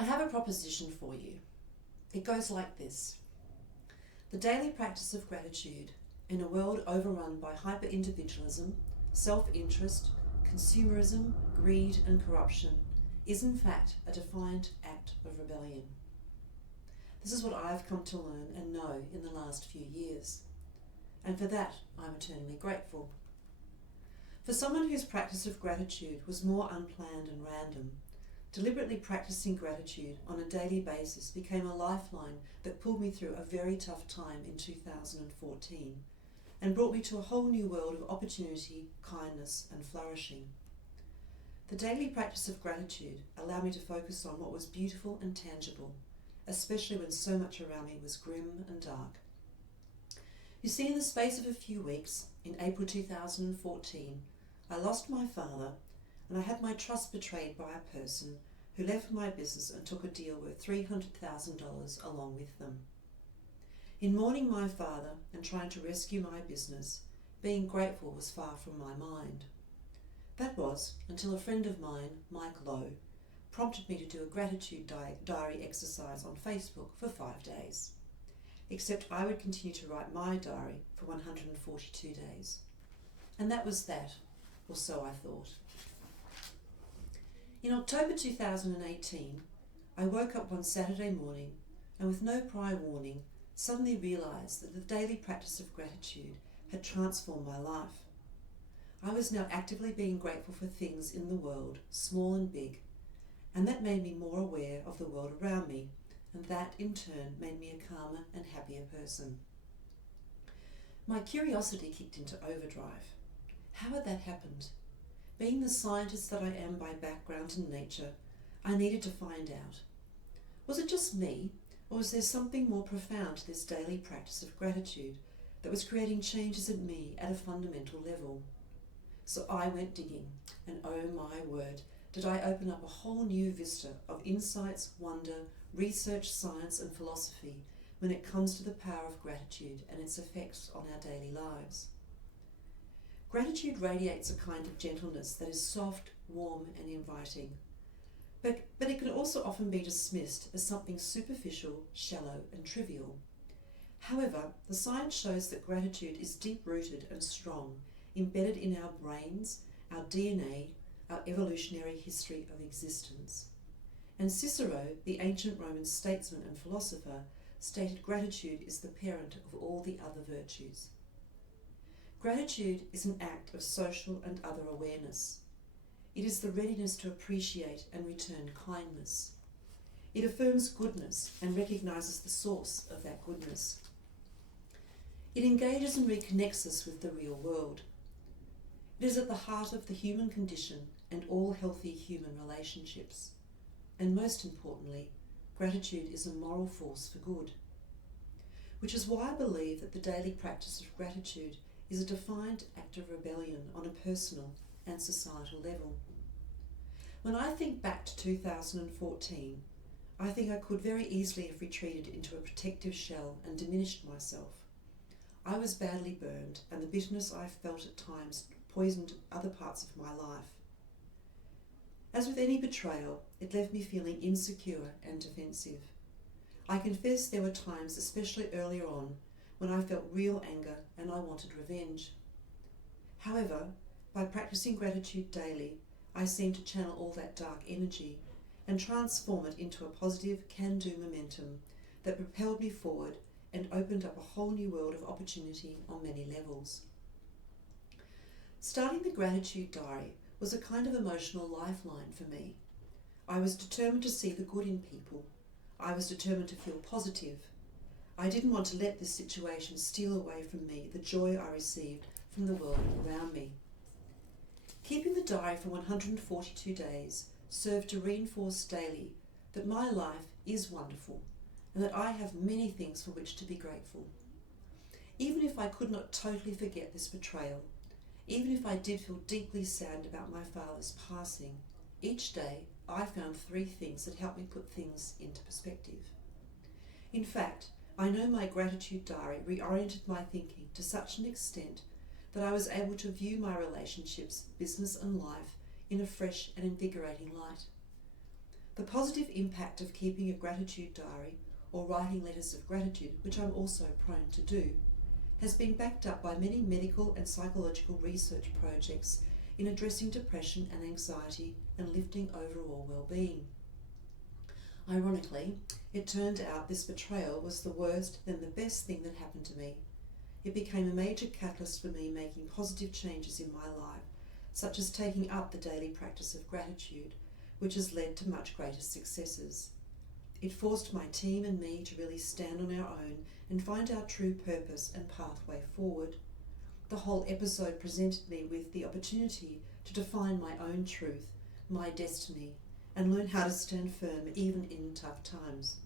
I have a proposition for you. It goes like this. The daily practice of gratitude in a world overrun by hyper-individualism, self-interest, consumerism, greed and corruption is in fact a defiant act of rebellion. This is what I've come to learn and know in the last few years, and for that I'm eternally grateful. For someone whose practice of gratitude was more unplanned and random, deliberately practicing gratitude on a daily basis became a lifeline that pulled me through a very tough time in 2014 and brought me to a whole new world of opportunity, kindness and flourishing. The daily practice of gratitude allowed me to focus on what was beautiful and tangible, especially when so much around me was grim and dark. You see, in the space of a few weeks, in April 2014, I lost my father and I had my trust betrayed by a person who left my business and took a deal worth $300,000 along with them. In mourning my father and trying to rescue my business, being grateful was far from my mind. That was until a friend of mine, Mike Lowe, prompted me to do a gratitude diary exercise on Facebook for 5 days. Except I would continue to write my diary for 142 days. And that was that, or so I thought. In October 2018, I woke up one Saturday morning and with no prior warning, suddenly realised that the daily practice of gratitude had transformed my life. I was now actively being grateful for things in the world, small and big, and that made me more aware of the world around me, and that in turn made me a calmer and happier person. My curiosity kicked into overdrive. How had that happened? Being the scientist that I am by background in nature, I needed to find out. Was it just me, or was there something more profound to this daily practice of gratitude that was creating changes in me at a fundamental level? So I went digging, and oh my word, did I open up a whole new vista of insights, wonder, research, science and philosophy when it comes to the power of gratitude and its effects on our daily lives. Gratitude radiates a kind of gentleness that is soft, warm and inviting. But it can also often be dismissed as something superficial, shallow and trivial. However, the science shows that gratitude is deep-rooted and strong, embedded in our brains, our DNA, our evolutionary history of existence. And Cicero, the ancient Roman statesman and philosopher, stated gratitude is the parent of all the other virtues. Gratitude is an act of social and other awareness. It is the readiness to appreciate and return kindness. It affirms goodness and recognises the source of that goodness. It engages and reconnects us with the real world. It is at the heart of the human condition and all healthy human relationships. And most importantly, gratitude is a moral force for good. Which is why I believe that the daily practice of gratitude is a defiant act of rebellion on a personal and societal level. When I think back to 2014, I think I could very easily have retreated into a protective shell and diminished myself. I was badly burned, and the bitterness I felt at times poisoned other parts of my life. As with any betrayal, it left me feeling insecure and defensive. I confess there were times, especially earlier on, when I felt real anger and I wanted revenge. However, by practicing gratitude daily, I seemed to channel all that dark energy and transform it into a positive can-do momentum that propelled me forward and opened up a whole new world of opportunity on many levels. Starting the gratitude diary was a kind of emotional lifeline for me. I was determined to see the good in people. I was determined to feel positive. I didn't want to let this situation steal away from me the joy I received from the world around me. Keeping the diary for 142 days served to reinforce daily that my life is wonderful and that I have many things for which to be grateful. Even if I could not totally forget this betrayal, even if I did feel deeply sad about my father's passing, each day I found 3 things that helped me put things into perspective. In fact, I know my gratitude diary reoriented my thinking to such an extent that I was able to view my relationships, business and life in a fresh and invigorating light. The positive impact of keeping a gratitude diary or writing letters of gratitude, which I'm also prone to do, has been backed up by many medical and psychological research projects in addressing depression and anxiety and lifting overall well-being. Ironically, it turned out this betrayal was the worst then the best thing that happened to me. It became a major catalyst for me making positive changes in my life, such as taking up the daily practice of gratitude, which has led to much greater successes. It forced my team and me to really stand on our own and find our true purpose and pathway forward. The whole episode presented me with the opportunity to define my own truth, my destiny, and learn how to stand firm even in tough times.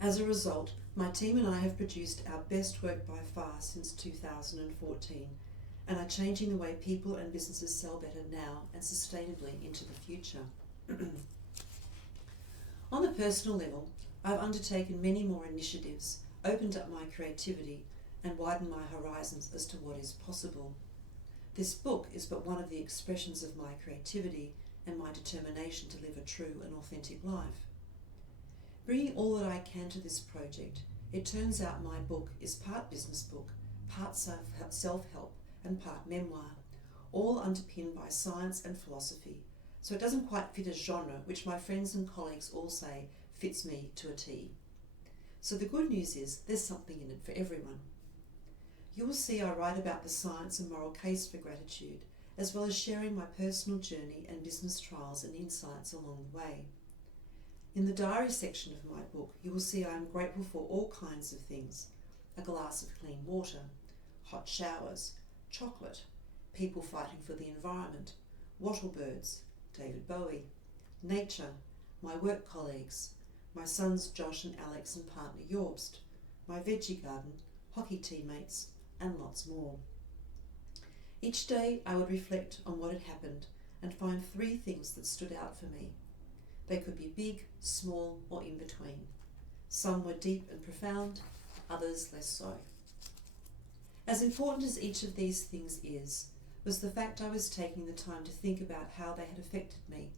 As a result, my team and I have produced our best work by far since 2014 and are changing the way people and businesses sell better now and sustainably into the future. On a personal level, I've undertaken many more initiatives, opened up my creativity, and widened my horizons as to what is possible. This book is but one of the expressions of my creativity and my determination to live a true and authentic life. Bringing all that I can to this project, it turns out my book is part business book, part self-help, and part memoir, all underpinned by science and philosophy, so it doesn't quite fit a genre which my friends and colleagues all say fits me to a T. So the good news is there's something in it for everyone. You will see I write about the science and moral case for gratitude, as well as sharing my personal journey and business trials and insights along the way. In the diary section of my book, you will see I am grateful for all kinds of things: a glass of clean water, hot showers, chocolate, people fighting for the environment, wattlebirds, David Bowie, nature, my work colleagues, my sons Josh and Alex and partner Jorbst, my veggie garden, hockey teammates, and lots more. Each day I would reflect on what had happened and find 3 things that stood out for me. They could be big, small, or in between. Some were deep and profound, others less so. As important as each of these things is, was the fact I was taking the time to think about how they had affected me.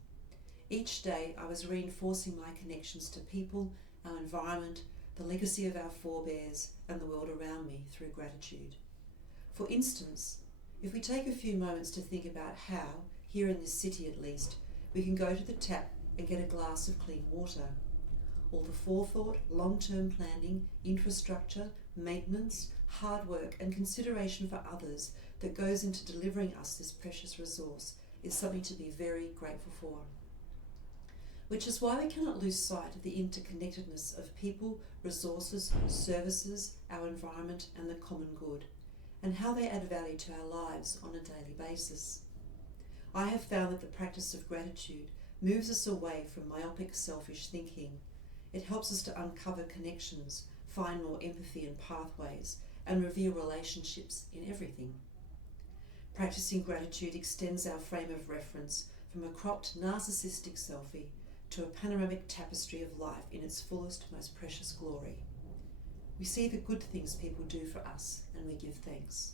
Each day I was reinforcing my connections to people, our environment, the legacy of our forebears, and the world around me through gratitude. For instance, if we take a few moments to think about how, here in this city at least, we can go to the tap and get a glass of clean water. All the forethought, long-term planning, infrastructure, maintenance, hard work, and consideration for others that goes into delivering us this precious resource is something to be very grateful for. Which is why we cannot lose sight of the interconnectedness of people, resources, services, our environment, and the common good, and how they add value to our lives on a daily basis. I have found that the practice of gratitude moves us away from myopic, selfish thinking. It helps us to uncover connections, find more empathy and pathways, and reveal relationships in everything. Practicing gratitude extends our frame of reference from a cropped, narcissistic selfie to a panoramic tapestry of life in its fullest, most precious glory. We see the good things people do for us and we give thanks.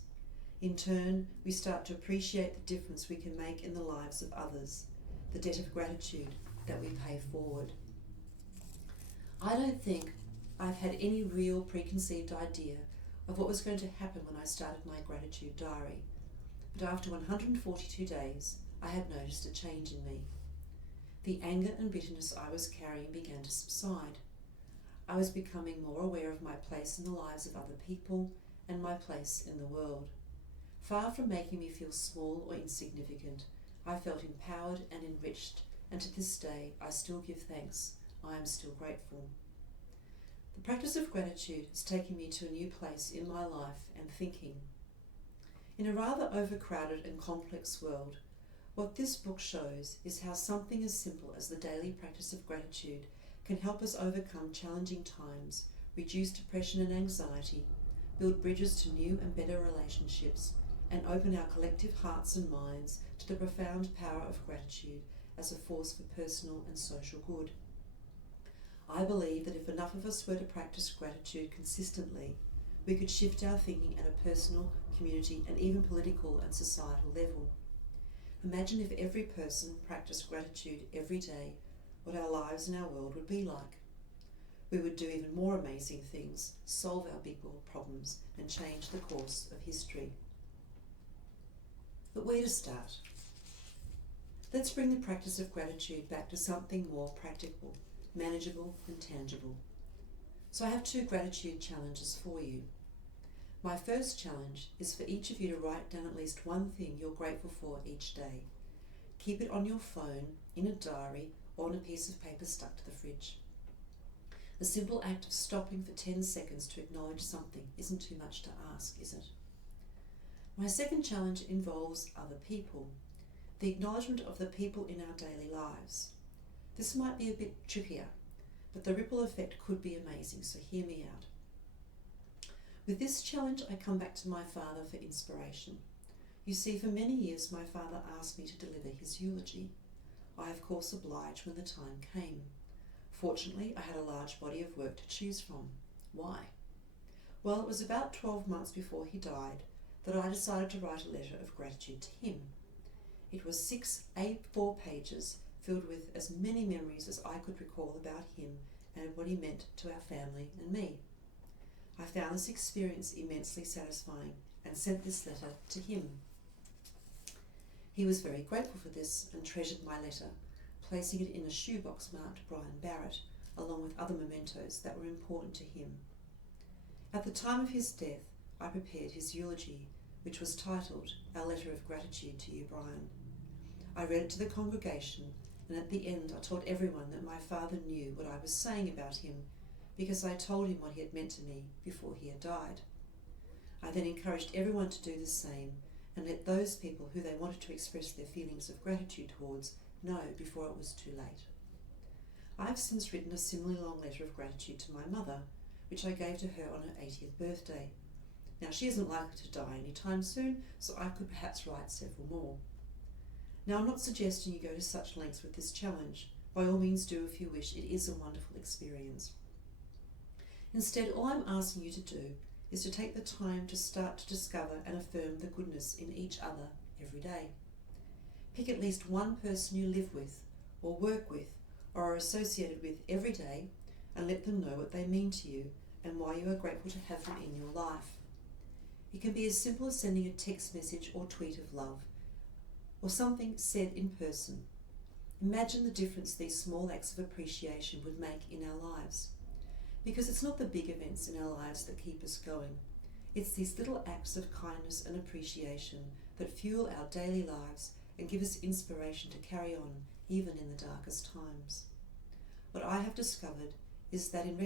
In turn, we start to appreciate the difference we can make in the lives of others, the debt of gratitude that we pay forward. I don't think I've had any real preconceived idea of what was going to happen when I started my gratitude diary, but after 142 days, I had noticed a change in me. The anger and bitterness I was carrying began to subside. I was becoming more aware of my place in the lives of other people and my place in the world. Far from making me feel small or insignificant, I felt empowered and enriched, and to this day I still give thanks. I am still grateful. The practice of gratitude has taken me to a new place in my life and thinking. In a rather overcrowded and complex world, what this book shows is how something as simple as the daily practice of gratitude can help us overcome challenging times, reduce depression and anxiety, build bridges to new and better relationships, and open our collective hearts and minds to the profound power of gratitude as a force for personal and social good. I believe that if enough of us were to practice gratitude consistently, we could shift our thinking at a personal, community, and even political and societal level. Imagine if every person practiced gratitude every day what our lives and our world would be like. We would do even more amazing things, solve our big world problems, and change the course of history. But where to start? Let's bring the practice of gratitude back to something more practical, manageable, and tangible. So I have 2 gratitude challenges for you. My first challenge is for each of you to write down at least one thing you're grateful for each day. Keep it on your phone, in a diary, or on a piece of paper stuck to the fridge. The simple act of stopping for 10 seconds to acknowledge something isn't too much to ask, is it? My second challenge involves other people, the acknowledgement of the people in our daily lives. This might be a bit trickier, but the ripple effect could be amazing, so hear me out. With this challenge, I come back to my father for inspiration. You see, for many years my father asked me to deliver his eulogy. I of course obliged when the time came. Fortunately, I had a large body of work to choose from. Why? Well, it was about 12 months before he died that I decided to write a letter of gratitude to him. It was 6 A4 pages filled with as many memories as I could recall about him and what he meant to our family and me. I found this experience immensely satisfying and sent this letter to him. He was very grateful for this and treasured my letter, placing it in a shoebox marked Brian Barrett, along with other mementos that were important to him. At the time of his death, I prepared his eulogy, which was titled, Our Letter of Gratitude to You, Brian. I read it to the congregation, and at the end I told everyone that my father knew what I was saying about him, because I told him what he had meant to me before he had died. I then encouraged everyone to do the same, and let those people who they wanted to express their feelings of gratitude towards know before it was too late. I have since written a similarly long letter of gratitude to my mother, which I gave to her on her 80th birthday. Now, she isn't likely to die anytime soon, so I could perhaps write several more. Now, I'm not suggesting you go to such lengths with this challenge. By all means do if you wish. It is a wonderful experience. Instead, all I'm asking you to do is to take the time to start to discover and affirm the goodness in each other every day. Pick at least one person you live with, or work with, or are associated with every day, and let them know what they mean to you and why you are grateful to have them in your life. It can be as simple as sending a text message or tweet of love, or something said in person. Imagine the difference these small acts of appreciation would make in our lives. Because it's not the big events in our lives that keep us going. It's these little acts of kindness and appreciation that fuel our daily lives and give us inspiration to carry on even in the darkest times. What I have discovered is that in